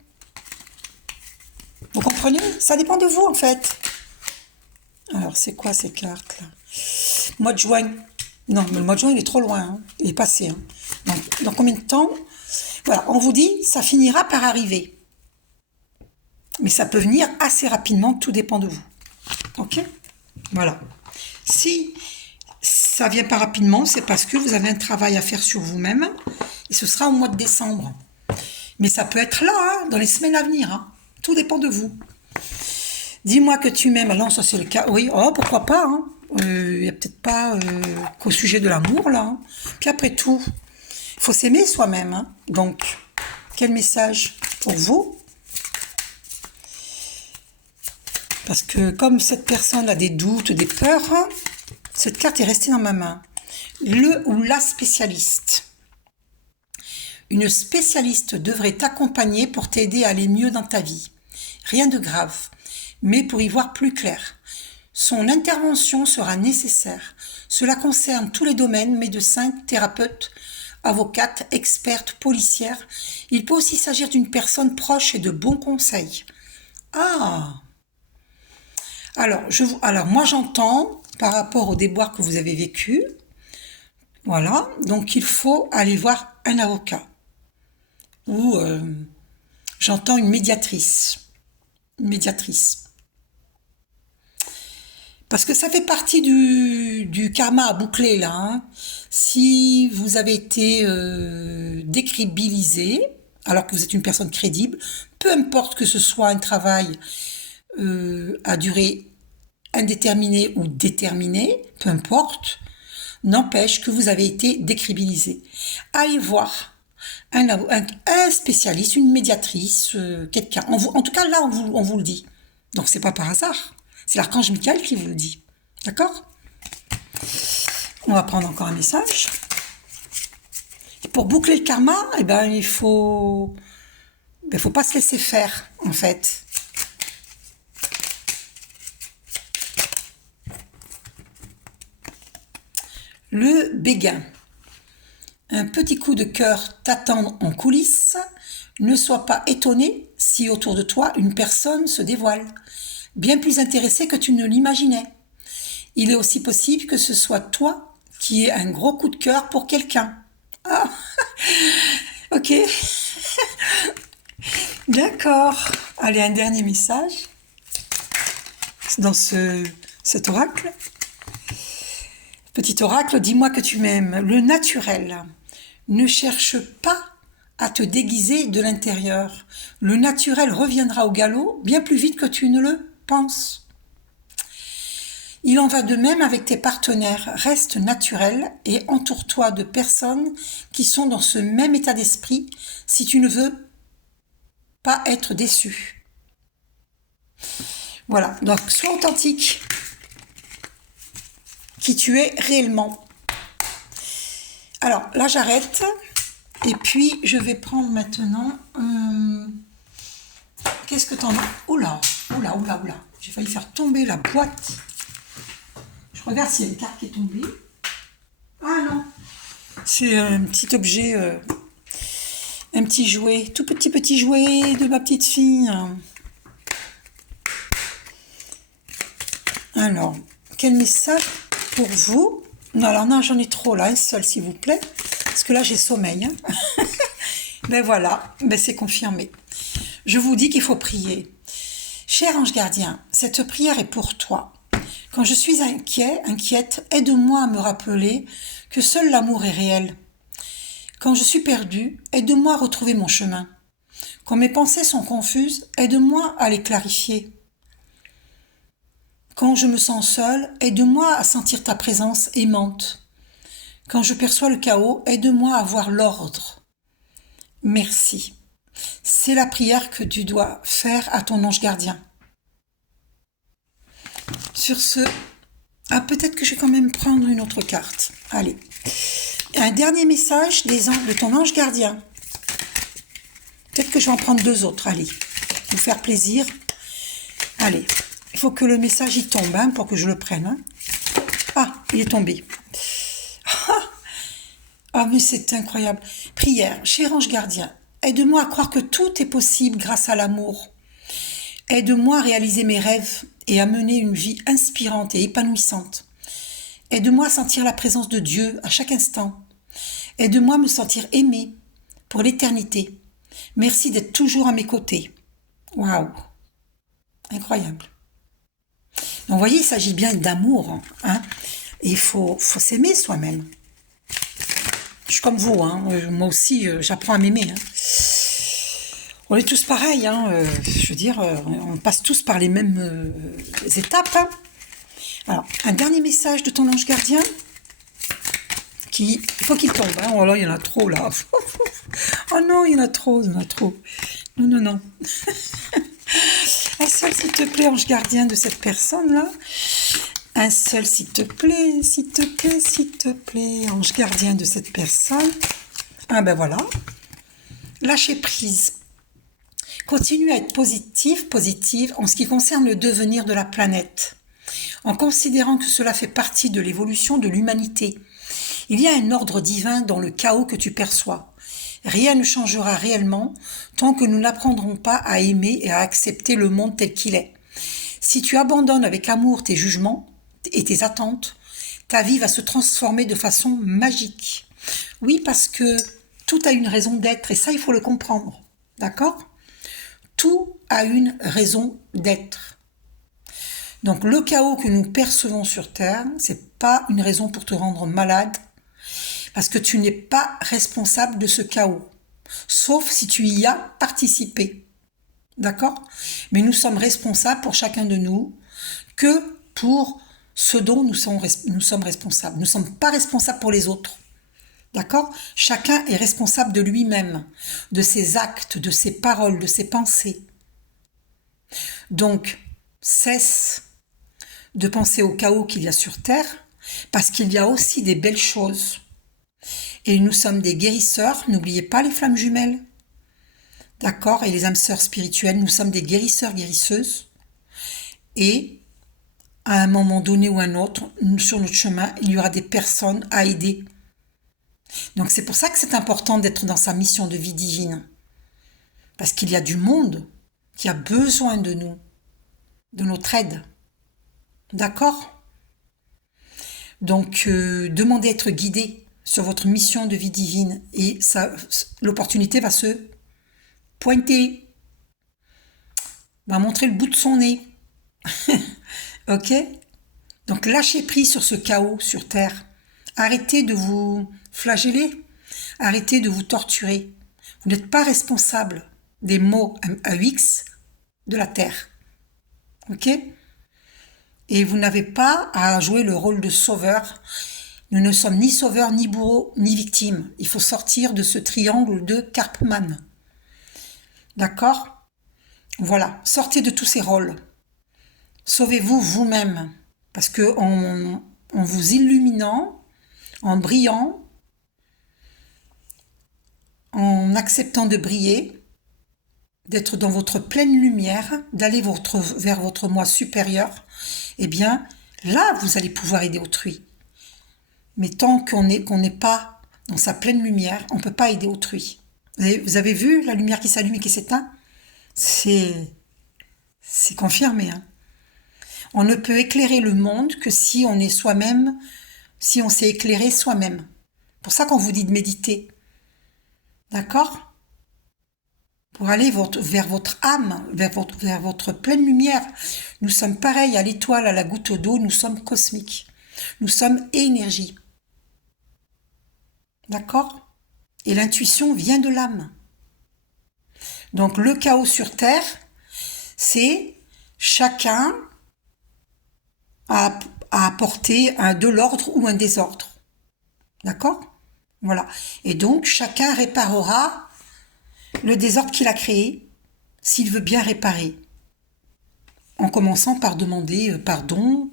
Vous comprenez? Ça dépend de vous, en fait. Alors, c'est quoi ces cartes-là? Mois de juin. Non, mais le mois de juin, il est trop loin. Hein. Il est passé. Hein. Donc, dans combien de temps? Voilà, on vous dit, ça finira par arriver. Mais ça peut venir assez rapidement, tout dépend de vous. OK? Voilà. Si ça vient pas rapidement, c'est parce que vous avez un travail à faire sur vous-même, et ce sera au mois de décembre. Mais ça peut être là, hein, dans les semaines à venir. Hein. Tout dépend de vous. Dis-moi que tu m'aimes. Alors, ça c'est le cas. Oui, oh, pourquoi pas. Hein. Il n'y a peut-être pas qu'au sujet de l'amour, là. Hein. Puis après tout, il faut s'aimer soi-même. Hein. Donc, quel message pour vous? Parce que comme cette personne a des doutes, des peurs, hein, cette carte est restée dans ma main. Le ou la spécialiste. Une spécialiste devrait t'accompagner pour t'aider à aller mieux dans ta vie. Rien de grave, mais pour y voir plus clair. Son intervention sera nécessaire. Cela concerne tous les domaines, médecins, thérapeutes, avocates, expertes, policières. Il peut aussi s'agir d'une personne proche et de bons conseils. Ah! Alors moi j'entends par rapport au déboire que vous avez vécu, voilà, donc il faut aller voir un avocat ou j'entends une médiatrice, une médiatrice. Parce que ça fait partie du karma à boucler là, hein. Si vous avez été décrédibilisé, alors que vous êtes une personne crédible, peu importe que ce soit un travail à durée indéterminée ou déterminée, peu importe, n'empêche que vous avez été décrédibilisé. Allez voir un spécialiste, une médiatrice, quelqu'un. En tout cas, là, on vous le dit. Donc, c'est pas par hasard. C'est l'archange Michael qui vous le dit. D'accord? On va prendre encore un message. Et pour boucler le karma, eh ben, faut pas se laisser faire, en fait. Le béguin. Un petit coup de cœur t'attend en coulisses. Ne sois pas étonné si autour de toi une personne se dévoile, bien plus intéressée que tu ne l'imaginais. Il est aussi possible que ce soit toi qui aies un gros coup de cœur pour quelqu'un. Ah, ok. D'accord. Allez, un dernier message dans cet oracle. Petit oracle, dis-moi que tu m'aimes. Le naturel. Ne cherche pas à te déguiser de l'intérieur. Le naturel reviendra au galop bien plus vite que tu ne le penses. Il en va de même avec tes partenaires. Reste naturel et entoure-toi de personnes qui sont dans ce même état d'esprit si tu ne veux pas être déçu. Voilà, donc sois authentique. Qui tu es réellement. Alors là j'arrête et puis je vais prendre maintenant qu'est-ce que t'en as? Oula, j'ai failli faire tomber la boîte. Je regarde s'il y a une carte qui est tombée. Ah non, c'est un petit objet, un petit jouet, tout petit jouet de ma petite fille. Alors, quel message pour vous? Non, alors non, j'en ai trop là, un seul s'il vous plaît, parce que là j'ai sommeil. Hein. Ben voilà, ben c'est confirmé. Je vous dis qu'il faut prier. Cher ange gardien, cette prière est pour toi. Quand je suis inquiète, aide-moi à me rappeler que seul l'amour est réel. Quand je suis perdue, aide-moi à retrouver mon chemin. Quand mes pensées sont confuses, aide-moi à les clarifier. Quand je me sens seule, aide-moi à sentir ta présence aimante. Quand je perçois le chaos, aide-moi à voir l'ordre. Merci. C'est la prière que tu dois faire à ton ange gardien. Sur ce, peut-être que je vais quand même prendre une autre carte. Allez. Un dernier message de ton ange gardien. Peut-être que je vais en prendre deux autres. Allez. Vous faire plaisir. Allez. Il faut que le message y tombe hein, pour que je le prenne. Hein. Ah, il est tombé. Ah, mais c'est incroyable. Prière, cher ange gardien, aide-moi à croire que tout est possible grâce à l'amour. Aide-moi à réaliser mes rêves et à mener une vie inspirante et épanouissante. Aide-moi à sentir la présence de Dieu à chaque instant. Aide-moi à me sentir aimée pour l'éternité. Merci d'être toujours à mes côtés. Waouh, incroyable. Donc, vous voyez, il s'agit bien d'amour. Hein, et il faut s'aimer soi-même. Je suis comme vous. Hein, moi aussi, j'apprends à m'aimer. Hein. On est tous pareils. Hein, je veux dire, on passe tous par les mêmes étapes. Hein. Alors, un dernier message de ton ange gardien. Il faut qu'il tombe. Hein. Oh là, il y en a trop, là. Oh non, il y en a trop. Non. Un seul, s'il te plaît, ange gardien de cette personne-là. Un seul, s'il te plaît, ange gardien de cette personne. Ah ben voilà. Lâcher prise. Continue à être positive en ce qui concerne le devenir de la planète. En considérant que cela fait partie de l'évolution de l'humanité. Il y a un ordre divin dans le chaos que tu perçois. Rien ne changera réellement tant que nous n'apprendrons pas à aimer et à accepter le monde tel qu'il est. Si tu abandonnes avec amour tes jugements et tes attentes, ta vie va se transformer de façon magique. Oui, parce que tout a une raison d'être, et ça, il faut le comprendre. D'accord? Tout a une raison d'être. Donc, le chaos que nous percevons sur Terre, c'est pas une raison pour te rendre malade, parce que tu n'es pas responsable de ce chaos, sauf si tu y as participé. D'accord? Mais nous sommes responsables pour chacun de nous que pour ce dont nous sommes responsables. Nous ne sommes pas responsables pour les autres. D'accord? Chacun est responsable de lui-même, de ses actes, de ses paroles, de ses pensées. Donc, cesse de penser au chaos qu'il y a sur Terre, parce qu'il y a aussi des belles choses. Et nous sommes des guérisseurs, n'oubliez pas les flammes jumelles. D'accord? Et les âmes sœurs spirituelles, nous sommes des guérisseurs, guérisseuses. Et à un moment donné ou un autre, sur notre chemin, il y aura des personnes à aider. Donc c'est pour ça que c'est important d'être dans sa mission de vie divine. Parce qu'il y a du monde qui a besoin de nous, de notre aide. D'accord? Donc demandez à être guidé sur votre mission de vie divine et ça, l'opportunité va se pointer, va montrer le bout de son nez. Ok? Donc lâchez prise sur ce chaos sur Terre. Arrêtez de vous flageller. Arrêtez de vous torturer. Vous n'êtes pas responsable des maux AX de la Terre. Ok? Et vous n'avez pas à jouer le rôle de sauveur. Nous ne sommes ni sauveurs, ni bourreaux, ni victimes. Il faut sortir de ce triangle de Karpman. D'accord? Voilà. Sortez de tous ces rôles. Sauvez-vous vous-même. Parce que en vous illuminant, en brillant, en acceptant de briller, d'être dans votre pleine lumière, d'aller vers votre moi supérieur, eh bien, là, vous allez pouvoir aider autrui. Mais tant qu'on n'est pas dans sa pleine lumière, on ne peut pas aider autrui. Vous avez vu la lumière qui s'allume et qui s'éteint? C'est confirmé. Hein. On ne peut éclairer le monde que si on est soi-même, si on s'est éclairé soi-même. C'est pour ça qu'on vous dit de méditer. D'accord? Pour aller vers votre âme, vers votre pleine lumière. Nous sommes pareils à l'étoile, à la goutte d'eau, nous sommes cosmiques. Nous sommes énergie. D'accord? Et l'intuition vient de l'âme. Donc le chaos sur Terre, c'est chacun à apporter de l'ordre ou un désordre. D'accord? Voilà. Et donc chacun réparera le désordre qu'il a créé, s'il veut bien réparer. En commençant par demander pardon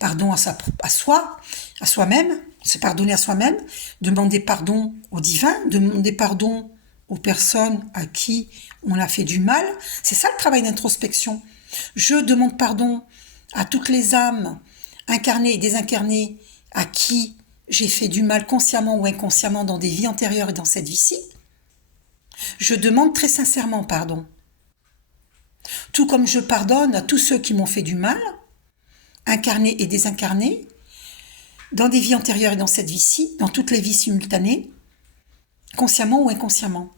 à soi-même, se pardonner à soi-même, demander pardon au divin, demander pardon aux personnes à qui on a fait du mal. C'est ça le travail d'introspection. Je demande pardon à toutes les âmes incarnées et désincarnées à qui j'ai fait du mal consciemment ou inconsciemment dans des vies antérieures et dans cette vie-ci. Je demande très sincèrement pardon. Tout comme je pardonne à tous ceux qui m'ont fait du mal, incarnés et désincarnés, dans des vies antérieures et dans cette vie-ci, dans toutes les vies simultanées, consciemment ou inconsciemment.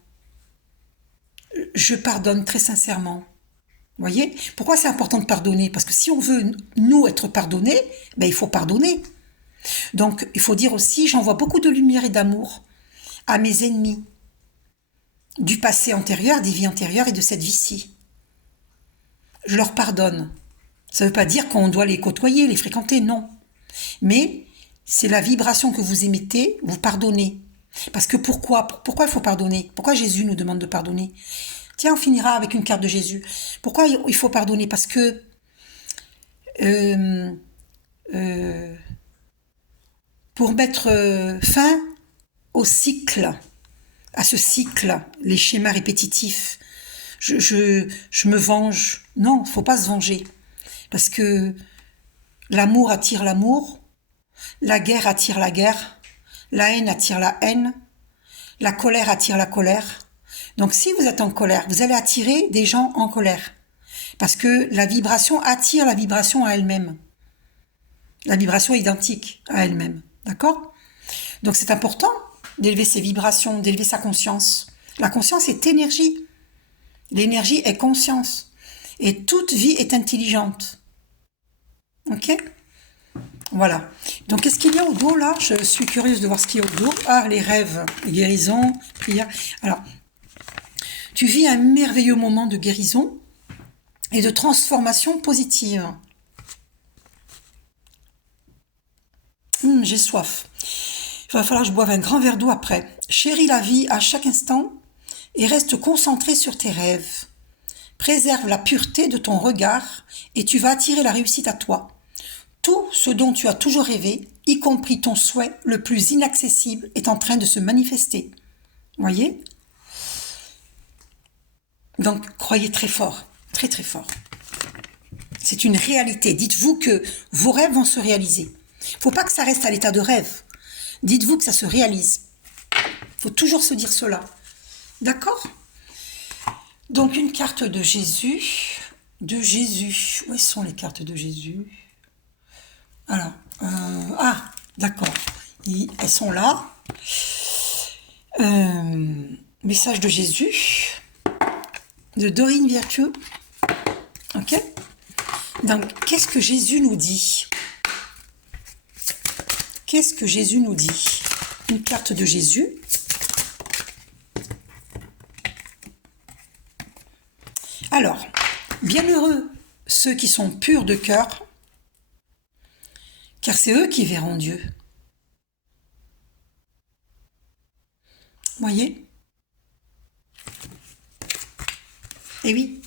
Je pardonne très sincèrement. Vous voyez? Pourquoi c'est important de pardonner? Parce que si on veut, nous, être pardonnés, ben, il faut pardonner. Donc, il faut dire aussi, j'envoie beaucoup de lumière et d'amour à mes ennemis du passé antérieur, des vies antérieures et de cette vie-ci. Je leur pardonne. Ça ne veut pas dire qu'on doit les côtoyer, les fréquenter, non. Mais c'est la vibration que vous émettez, vous pardonnez. Parce que pourquoi il faut pardonner? Pourquoi Jésus nous demande de pardonner? Tiens, on finira avec une carte de Jésus. Pourquoi il faut pardonner? Parce que pour mettre fin au cycle, à ce cycle, les schémas répétitifs, je me venge. Non, il ne faut pas se venger. Parce que l'amour attire l'amour, la guerre attire la guerre, la haine attire la haine, la colère attire la colère. Donc si vous êtes en colère, vous allez attirer des gens en colère. Parce que la vibration attire la vibration à elle-même. La vibration est identique à elle-même. D'accord? Donc c'est important d'élever ses vibrations, d'élever sa conscience. La conscience est énergie. L'énergie est conscience. Et toute vie est intelligente. Ok? Voilà. Donc qu'est-ce qu'il y a au dos là? Je suis curieuse de voir ce qu'il y a au dos. Ah, les rêves, les guérisons, prières. Alors, tu vis un merveilleux moment de guérison et de transformation positive. J'ai soif. Il va falloir que je boive un grand verre d'eau après. Chéris la vie à chaque instant et reste concentré sur tes rêves. Préserve la pureté de ton regard et tu vas attirer la réussite à toi. Tout ce dont tu as toujours rêvé, y compris ton souhait le plus inaccessible, est en train de se manifester. Voyez? Donc, croyez très fort, très très fort. C'est une réalité. Dites-vous que vos rêves vont se réaliser. Il ne faut pas que ça reste à l'état de rêve. Dites-vous que ça se réalise. Il faut toujours se dire cela. D'accord? Donc, une carte de Jésus. De Jésus. Où sont les cartes de Jésus? Alors, d'accord. Elles sont là. Message de Jésus. De Dorine Virtue. Ok? Donc, qu'est-ce que Jésus nous dit? Qu'est-ce que Jésus nous dit? Une carte de Jésus. Alors, bienheureux ceux qui sont purs de cœur, car c'est eux qui verront Dieu. Voyez? Eh oui.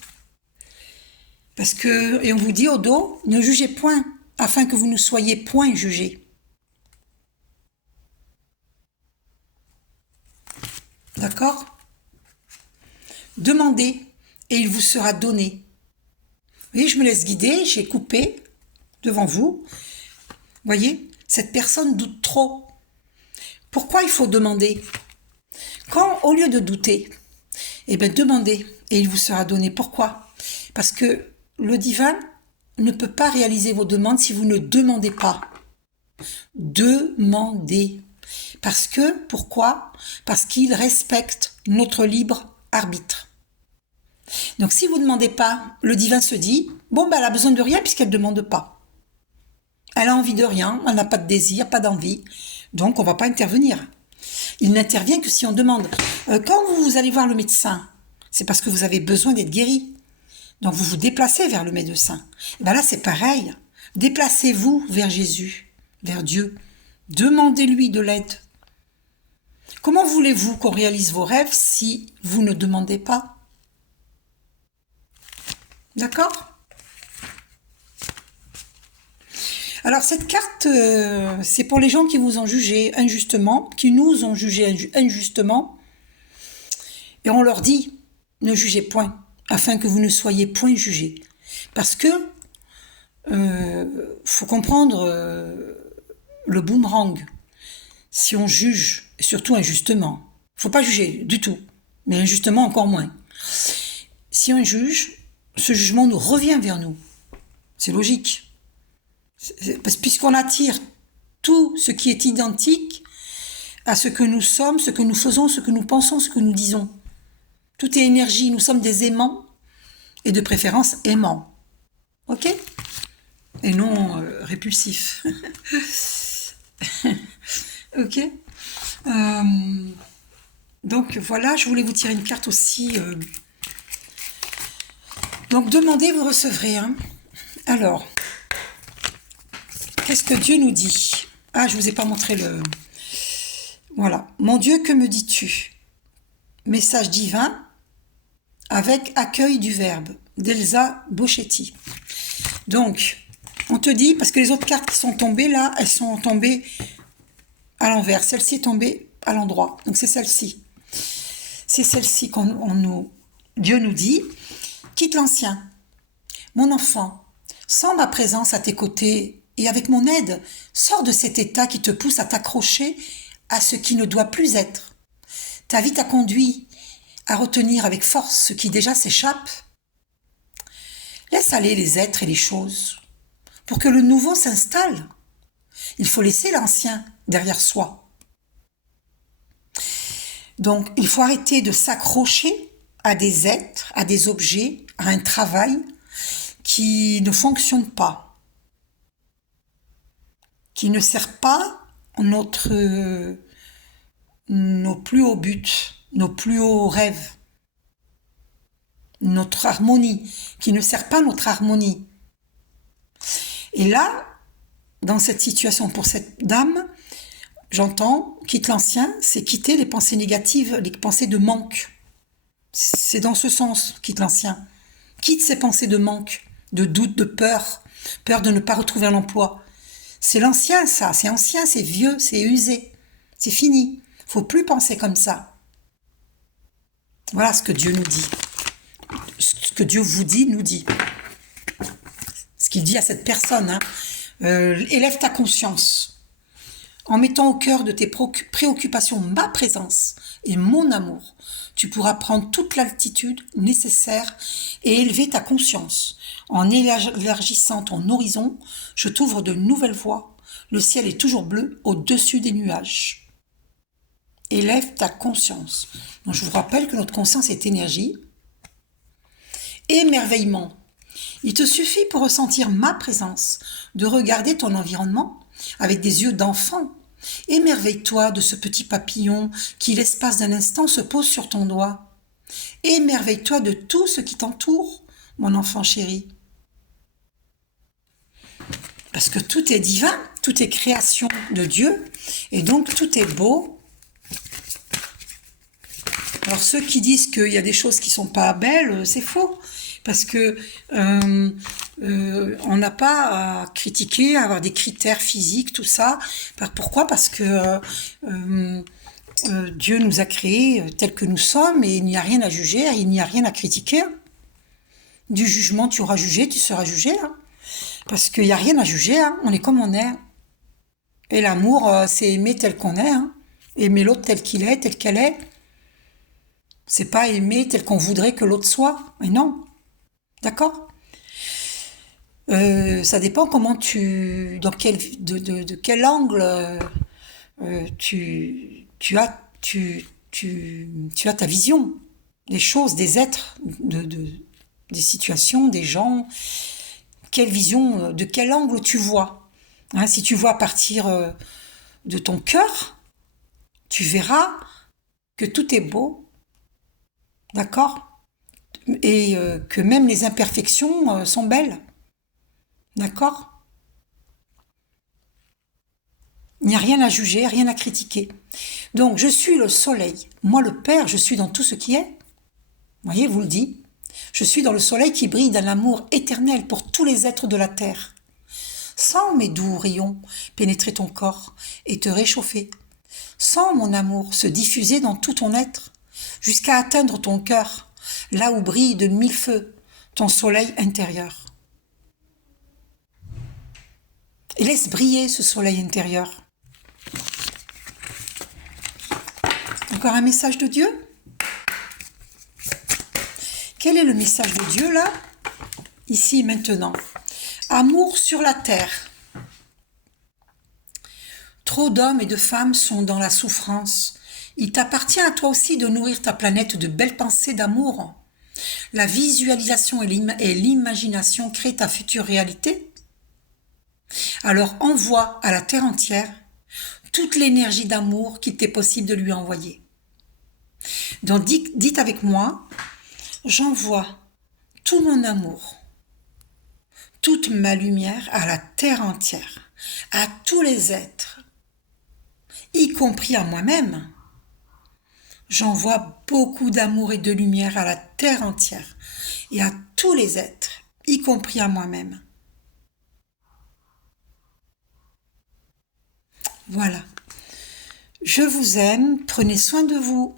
Parce que, et on vous dit au dos, ne jugez point, afin que vous ne soyez point jugés. D'accord? Demandez, et il vous sera donné. Vous voyez, je me laisse guider, j'ai coupé devant vous. Voyez, cette personne doute trop. Pourquoi il faut demander? Quand, au lieu de douter, eh bien, demandez, et il vous sera donné. Pourquoi? Parce que le divin ne peut pas réaliser vos demandes si vous ne demandez pas. Demandez. Parce que, pourquoi? Parce qu'il respecte notre libre arbitre. Donc si vous ne demandez pas, le divin se dit, bon, ben, elle a besoin de rien puisqu'elle ne demande pas. Elle a envie de rien, elle n'a pas de désir, pas d'envie, donc on ne va pas intervenir. Il n'intervient que si on demande. Quand vous allez voir le médecin, c'est parce que vous avez besoin d'être guéri. Donc vous vous déplacez vers le médecin. Et bien là c'est pareil. Déplacez-vous vers Jésus, vers Dieu. Demandez-lui de l'aide. Comment voulez-vous qu'on réalise vos rêves si vous ne demandez pas? D'accord? Alors cette carte, c'est pour les gens qui vous ont jugé injustement, qui nous ont jugé injustement. Et on leur dit, ne jugez point, afin que vous ne soyez point jugés. Parce que, faut comprendre le boomerang. Si on juge, surtout injustement, faut pas juger du tout, mais injustement encore moins. Si on juge, ce jugement nous revient vers nous. C'est logique. Puisqu'on attire tout ce qui est identique à ce que nous sommes, ce que nous faisons, ce que nous pensons, ce que nous disons. Tout est énergie, nous sommes des aimants, et de préférence aimants. Ok? Et non répulsifs. Ok? Donc voilà, je voulais vous tirer une carte aussi. Donc demandez, vous recevrez. Hein. Alors, qu'est-ce que Dieu nous dit? Ah, je vous ai pas montré le... Voilà. Mon Dieu, que me dis-tu? Message divin avec accueil du verbe d'Elsa Boschetti. Donc, on te dit, parce que les autres cartes qui sont tombées là, elles sont tombées à l'envers. Celle-ci est tombée à l'endroit. Donc c'est celle-ci. C'est celle-ci Dieu nous dit, quitte l'ancien. Mon enfant, sans ma présence à tes côtés et avec mon aide, sors de cet état qui te pousse à t'accrocher à ce qui ne doit plus être. Ta vie t'a conduit à retenir avec force ce qui déjà s'échappe. Laisse aller les êtres et les choses. Pour que le nouveau s'installe, il faut laisser l'ancien derrière soi. Donc, il faut arrêter de s'accrocher à des êtres, à des objets, à un travail qui ne fonctionne pas, qui ne sert pas nos plus hauts buts, nos plus hauts rêves, notre harmonie, qui ne sert pas notre harmonie. Et là, dans cette situation, pour cette dame, j'entends, quitte l'ancien, c'est quitter les pensées négatives, les pensées de manque. C'est dans ce sens, quitte l'ancien. Quitte ces pensées de manque, de doute, de peur, peur de ne pas retrouver un emploi. C'est l'ancien, ça, c'est ancien, c'est vieux, c'est usé, c'est fini. Faut plus penser comme ça. Voilà ce que Dieu nous dit. Ce que Dieu vous dit, nous dit. Ce qu'il dit à cette personne, hein. Élève ta conscience. En mettant au cœur de tes préoccupations ma présence et mon amour, tu pourras prendre toute l'altitude nécessaire et élever ta conscience. En élargissant ton horizon, je t'ouvre de nouvelles voies. Le ciel est toujours bleu au-dessus des nuages. Élève ta conscience. Donc je vous rappelle que notre conscience est énergie. Émerveillement. Il te suffit pour ressentir ma présence, de regarder ton environnement avec des yeux d'enfant. Émerveille-toi de ce petit papillon qui, l'espace d'un instant, se pose sur ton doigt. Émerveille-toi de tout ce qui t'entoure, mon enfant chéri. Parce que tout est divin, tout est création de Dieu, et donc tout est beau. Alors ceux qui disent qu'il y a des choses qui sont pas belles, c'est faux. Parce que on n'a pas à critiquer, à avoir des critères physiques, tout ça. Pourquoi ? Parce que Dieu nous a créés tels que nous sommes et il n'y a rien à juger, il n'y a rien à critiquer. Du jugement, tu auras jugé, tu seras jugé. Hein. Parce qu'il n'y a rien à juger, hein. On est comme on est. Et l'amour, c'est aimer tel qu'on est. Hein. Aimer l'autre tel qu'il est, tel qu'elle est. C'est pas aimer tel qu'on voudrait que l'autre soit. Mais non. D'accord ? Ça dépend comment de quel angle tu as ta vision des choses, des êtres, des situations, des gens. Quelle vision, de quel angle tu vois. Hein, si tu vois à partir de ton cœur, tu verras que tout est beau. D'accord ? Et que même les imperfections sont belles. D'accord ? Il n'y a rien à juger, rien à critiquer. Donc, je suis le soleil. Moi, le Père, je suis dans tout ce qui est. Vous voyez, vous le dit. Je suis dans le soleil qui brille d'un amour éternel pour tous les êtres de la terre. Sans mes doux rayons pénétrer ton corps et te réchauffer. Sans mon amour se diffuser dans tout ton être, jusqu'à atteindre ton cœur, là où brille de mille feux ton soleil intérieur. Et laisse briller ce soleil intérieur. Encore un message de Dieu ? Quel est le message de Dieu là ? Ici, maintenant. Amour sur la terre. Trop d'hommes et de femmes sont dans la souffrance. Il t'appartient à toi aussi de nourrir ta planète de belles pensées d'amour. La visualisation et l'imagination créent ta future réalité. Alors envoie à la terre entière toute l'énergie d'amour qu'il t'est possible de lui envoyer. Donc dites avec moi, j'envoie tout mon amour, toute ma lumière à la terre entière, à tous les êtres, y compris à moi-même. J'envoie beaucoup d'amour et de lumière à la terre entière et à tous les êtres, y compris à moi-même. Voilà. Je vous aime, prenez soin de vous.